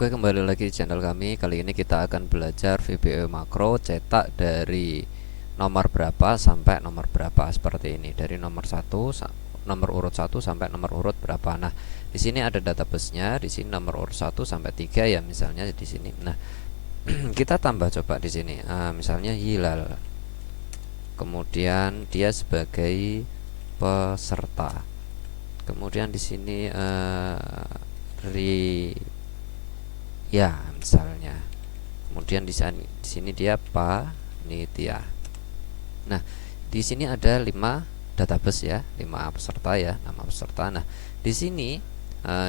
Oke, kembali lagi di channel kami. Kali ini kita akan belajar VBA makro cetak dari nomor berapa sampai nomor berapa, seperti ini. Dari nomor urut 1 sampai nomor urut berapa. Nah, di sini ada database-nya, di sini nomor urut 1 sampai 3 ya, misalnya di sini. Nah, kita tambah coba di sini. Misalnya Hilal. Kemudian dia sebagai peserta. Kemudian di sini ya, misalnya. Kemudian di sini dia panitia. Nah, di sini ada 5 database ya, 5 peserta ya, nama peserta. Nah, di sini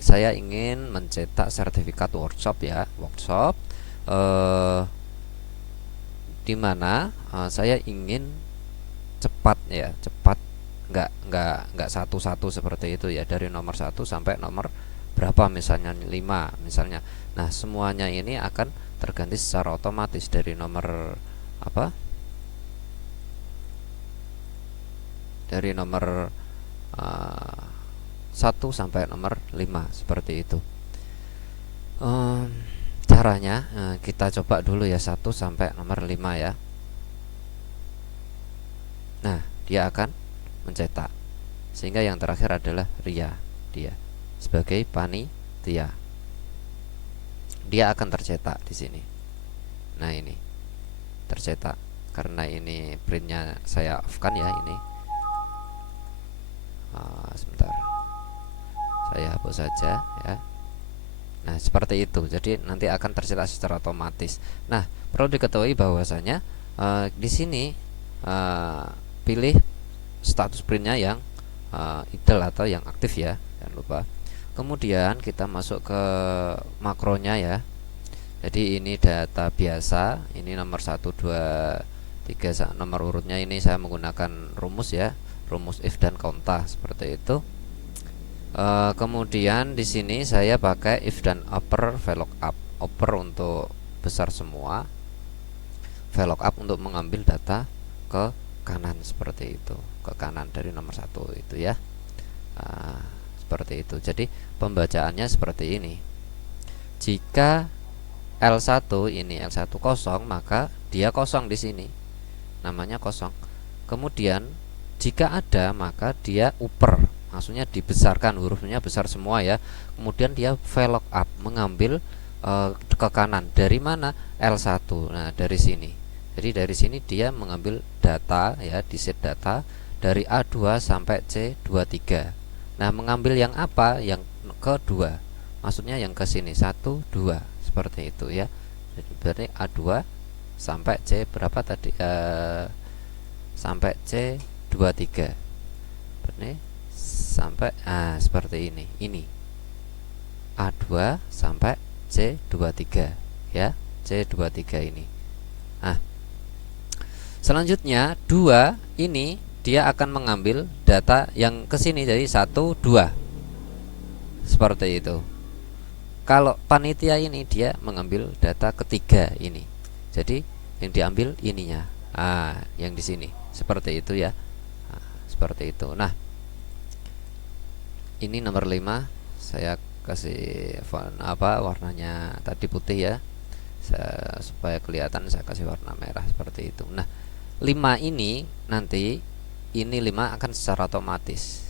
saya ingin mencetak sertifikat workshop ya, workshop di mana saya ingin cepat ya, cepat, nggak satu-satu seperti itu ya, dari nomor 1 sampai nomor berapa, misalnya 5 misalnya. Nah, semuanya ini akan terganti secara otomatis dari nomor apa? Dari nomor 1 sampai nomor 5 seperti itu. Caranya kita coba dulu ya, 1 sampai nomor 5 ya. Nah, dia akan mencetak. Sehingga yang terakhir adalah Ria, dia sebagai panitia. Dia akan tercetak di sini. Nah, ini tercetak. Karena ini printnya saya off kan ya, ini. Sebentar, saya hapus saja ya. Nah, seperti itu. Jadi nanti akan tercetak secara otomatis. Nah, perlu diketahui bahwasanya di sini pilih status printnya yang idle atau yang aktif ya, jangan lupa. Kemudian kita masuk ke makronya ya. Jadi ini data biasa, ini nomor 1, 2, 3 nomor urutnya. Ini saya menggunakan rumus ya, rumus if dan conta seperti itu. Kemudian di sini saya pakai if dan upper VLOOKUP. Upper untuk besar semua, VLOOKUP untuk mengambil data ke kanan seperti itu, ke kanan dari nomor 1 itu ya. Seperti itu. Jadi pembacaannya seperti ini. Jika L1 ini L1 kosong, maka dia kosong di sini. Namanya kosong. Kemudian jika ada, maka dia upper, maksudnya dibesarkan, hurufnya besar semua ya. Kemudian dia VLOOKUP, mengambil ke kanan. Dari mana? L1. Nah, dari sini. Jadi dari sini dia mengambil data ya, di set data dari A2 sampai C23. Nah, mengambil yang apa? Yang kedua. Maksudnya yang ke sini 1, 2 seperti itu ya. Jadi berarti A2 sampai C berapa tadi? Sampai C23. Berarti sampai seperti ini. Ini A2 sampai C23 ya. C23 ini. Nah, selanjutnya 2 ini dia akan mengambil data yang ke sini, jadi 1, 2 seperti itu. Kalau panitia ini dia mengambil data ketiga ini, jadi yang diambil ininya, yang di sini seperti itu ya. Seperti itu. Nah, ini nomor 5 saya kasih warnanya tadi putih ya, supaya kelihatan saya kasih warna merah seperti itu. Nah, 5 ini nanti ini 5 akan secara otomatis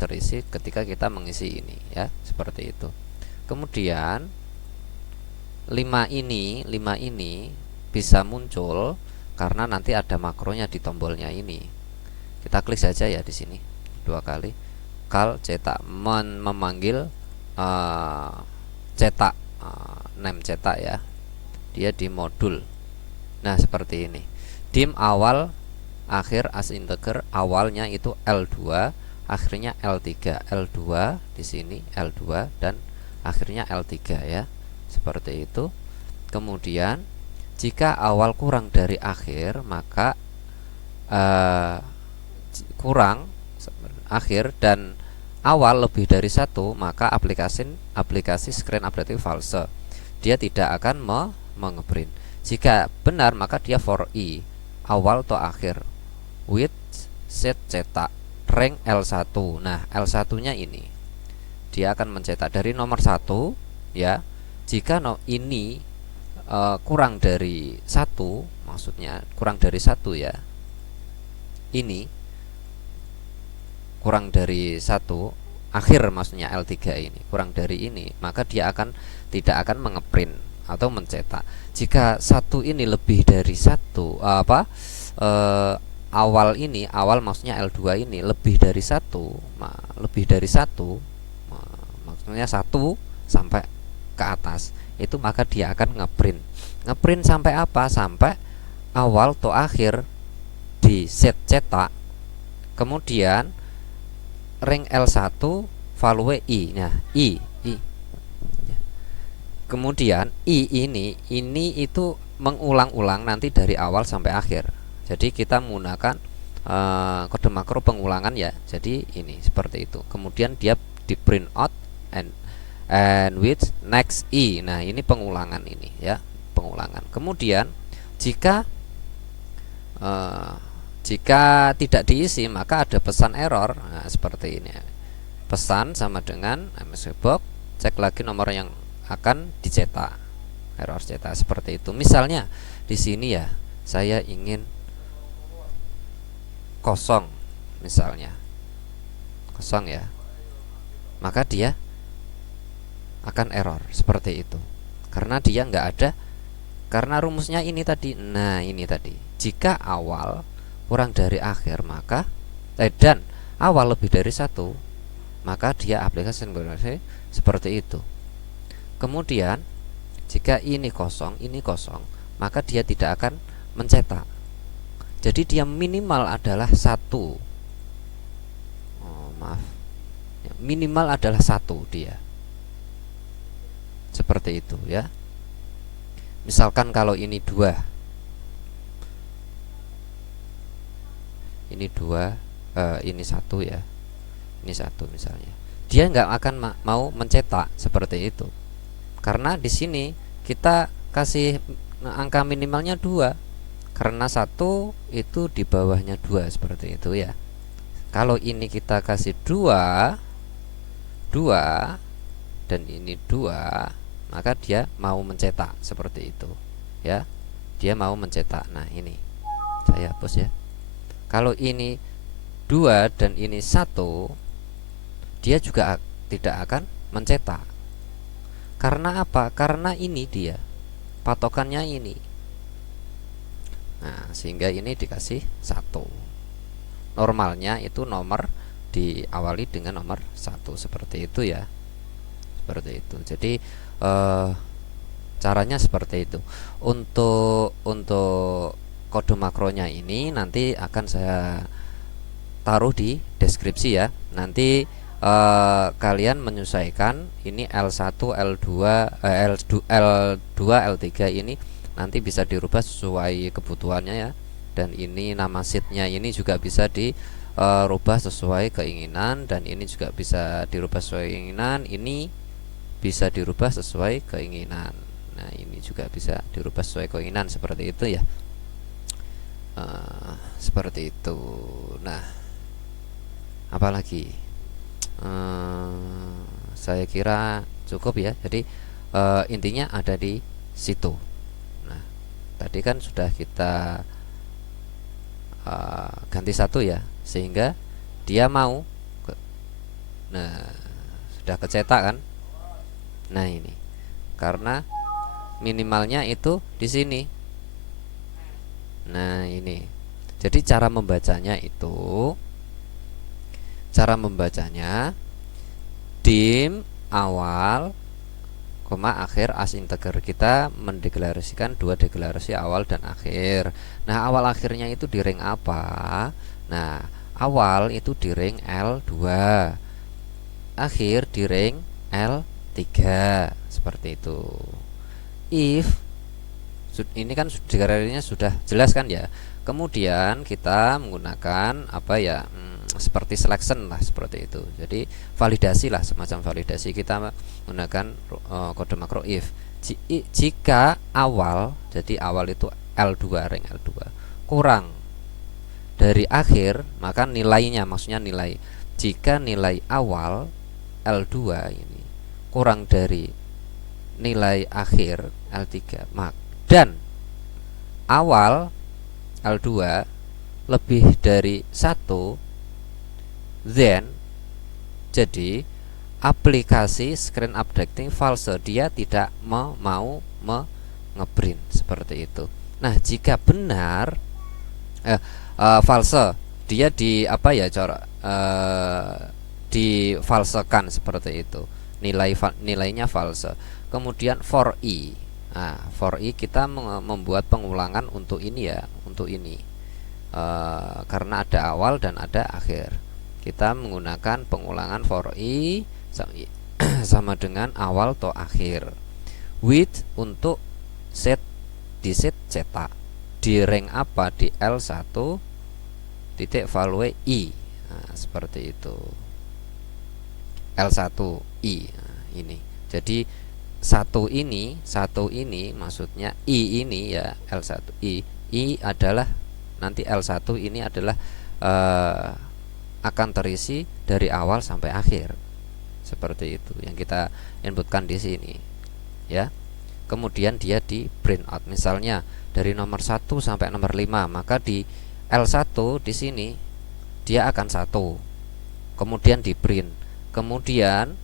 terisi ketika kita mengisi ini ya, seperti itu. Kemudian 5 ini bisa muncul karena nanti ada makronya di tombolnya ini. Kita klik saja ya di sini 2 kali. Kal cetak, memanggil cetak, name cetak ya. Dia di modul. Nah, seperti ini. Dim awal akhir as integer, awalnya itu L2, akhirnya L3. L2 di sini L2 dan akhirnya L3 ya. Seperti itu. Kemudian jika awal kurang dari akhir, maka kurang akhir dan awal lebih dari 1, maka aplikasi screen update false. Dia tidak akan mengeprint. Jika benar, maka dia for i, awal atau akhir, with set cetak rank L1. Nah, L1 nya ini dia akan mencetak dari nomor 1 ya, jika ini kurang dari satu, maksudnya kurang dari satu ya, ini kurang dari satu, akhir maksudnya L3 ini kurang dari ini, maka dia tidak akan mengeprint atau mencetak. Jika satu ini lebih dari satu, awal maksudnya L2 ini lebih dari satu, maksudnya satu sampai ke atas, itu maka dia akan ngeprint sampai apa, sampai awal atau akhir di set cetak, kemudian ring L1 value I. Nah, I. Kemudian I ini itu mengulang-ulang nanti dari awal sampai akhir. Jadi kita menggunakan kode makro pengulangan ya. Jadi ini seperti itu. Kemudian dia di print out and with next I. Nah, ini pengulangan ini ya, pengulangan. Kemudian jika tidak diisi, maka ada pesan error. Nah, seperti ini. Pesan sama dengan MSG box, cek lagi nomor yang akan dicetak. Error cetak seperti itu. Misalnya di sini ya, saya ingin kosong, misalnya kosong ya, maka dia akan error seperti itu, karena dia nggak ada, karena rumusnya ini tadi. Nah, ini tadi, jika awal kurang dari akhir, maka dan awal lebih dari satu, maka dia aplikasi seperti itu. Kemudian jika ini kosong, maka dia tidak akan mencetak. Jadi dia minimal adalah satu. Minimal adalah satu dia. Seperti itu ya. Misalkan kalau ini dua, ini satu ya, ini satu misalnya, dia nggak akan mau mencetak seperti itu, karena di sini kita kasih angka minimalnya 2, karena satu itu di bawahnya 2 seperti itu ya. Kalau ini kita kasih 2 dan ini 2, maka dia mau mencetak seperti itu ya, dia mau mencetak. Nah, ini saya hapus ya. Kalau ini 2 dan ini 1, dia juga tidak akan mencetak. Karena apa? Karena ini dia patokannya ini. Nah, sehingga ini dikasih 1. Normalnya itu nomor diawali dengan nomor 1 seperti itu ya. Seperti itu. Jadi caranya seperti itu. Untuk kode makronya ini nanti akan saya taruh di deskripsi ya. Nanti kalian menyesuaikan ini L1, L2, L2, L3 ini nanti bisa dirubah sesuai kebutuhannya ya. Dan ini nama sheetnya ini juga bisa dirubah sesuai keinginan, dan ini juga bisa dirubah sesuai keinginan, ini bisa dirubah sesuai keinginan. Nah, ini juga bisa dirubah sesuai keinginan seperti itu ya. Seperti itu. Nah, apalagi saya kira cukup ya. Jadi intinya ada di situ. Nah, tadi kan sudah kita ganti 1 ya, sehingga dia mau nah, sudah kecetak kan. Nah, ini karena minimalnya itu di sini. Nah, ini. Jadi cara membacanya dim awal, akhir as integer. Kita mendeklarasikan 2 deklarasi awal dan akhir. Nah, awal akhirnya itu di ring apa? Nah, awal itu di ring L2, akhir di ring L3 seperti itu. If ini kan deklarasinya sudah jelas kan ya. Kemudian kita menggunakan apa ya, seperti selection lah seperti itu. Jadi validasi lah, semacam validasi, kita menggunakan kode makro if. Jika awal, jadi awal itu L2, ring L2 kurang dari akhir, maka nilainya, maksudnya nilai, jika nilai awal L2 ini kurang dari nilai akhir L3 dan awal L2 lebih dari 1, then jadi aplikasi screen updating false, dia tidak mau ngeprint seperti itu. Nah, jika benar false, dia di apa ya cara difalsekan seperti itu, nilainya false. Kemudian for i, nah for i kita membuat pengulangan untuk ini ya, untuk ini karena ada awal dan ada akhir, kita menggunakan pengulangan for i sama dengan awal atau akhir. With untuk set di set cetak di rank apa, di L1 titik value i. Nah, seperti itu, L1 i. Nah, ini jadi satu ini maksudnya i ini ya, L1 i adalah nanti L1 ini adalah akan terisi dari awal sampai akhir, seperti itu yang kita inputkan di sini ya. Kemudian dia di print out, misalnya dari nomor 1 sampai nomor 5, maka di L1 di sini dia akan 1, kemudian di print, kemudian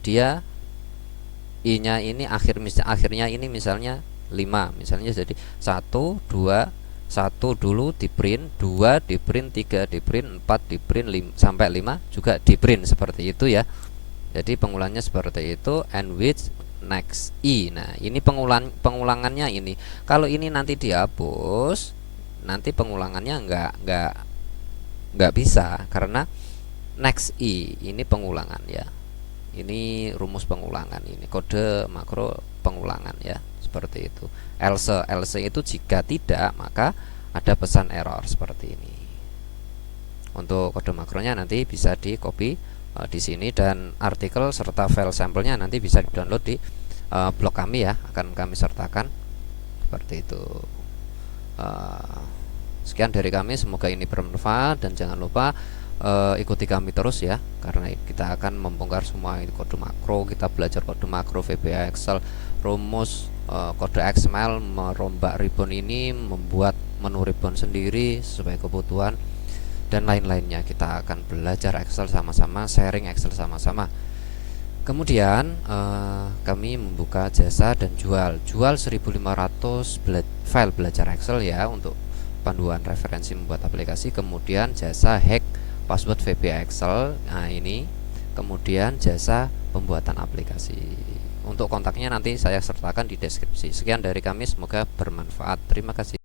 dia i-nya ini akhirnya ini misalnya 5, misalnya jadi 1 2 1 dulu di print, 2 di print, 3 di print, 4 di print, sampai 5 juga di print, seperti itu ya. Jadi pengulangannya seperti itu, and with next i. Nah, ini pengulangannya ini. Kalau ini nanti dihapus, nanti pengulangannya nggak bisa, karena next i ini pengulangan ya. Ini rumus pengulangan, ini kode makro pengulangan ya, seperti itu. Else itu jika tidak maka ada pesan error seperti ini. Untuk kode makronya nanti bisa di copy di sini, dan artikel serta file sampelnya nanti bisa di download di blog kami ya, akan kami sertakan seperti itu. Sekian dari kami, semoga ini bermanfaat, dan jangan lupa ikuti kami terus ya, karena kita akan membongkar semua kode makro. Kita belajar kode makro VBA Excel, rumus kode XML, merombak ribbon ini, membuat menu ribbon sendiri sesuai kebutuhan, dan lain-lainnya. Kita akan belajar Excel sama-sama, sharing Excel sama-sama. Kemudian kami membuka jasa dan jual 1500 file belajar Excel ya, untuk panduan referensi membuat aplikasi. Kemudian jasa hack password VBA Excel, nah ini. Kemudian jasa pembuatan aplikasi. Untuk kontaknya nanti saya sertakan di deskripsi. Sekian dari kami, semoga bermanfaat. Terima kasih.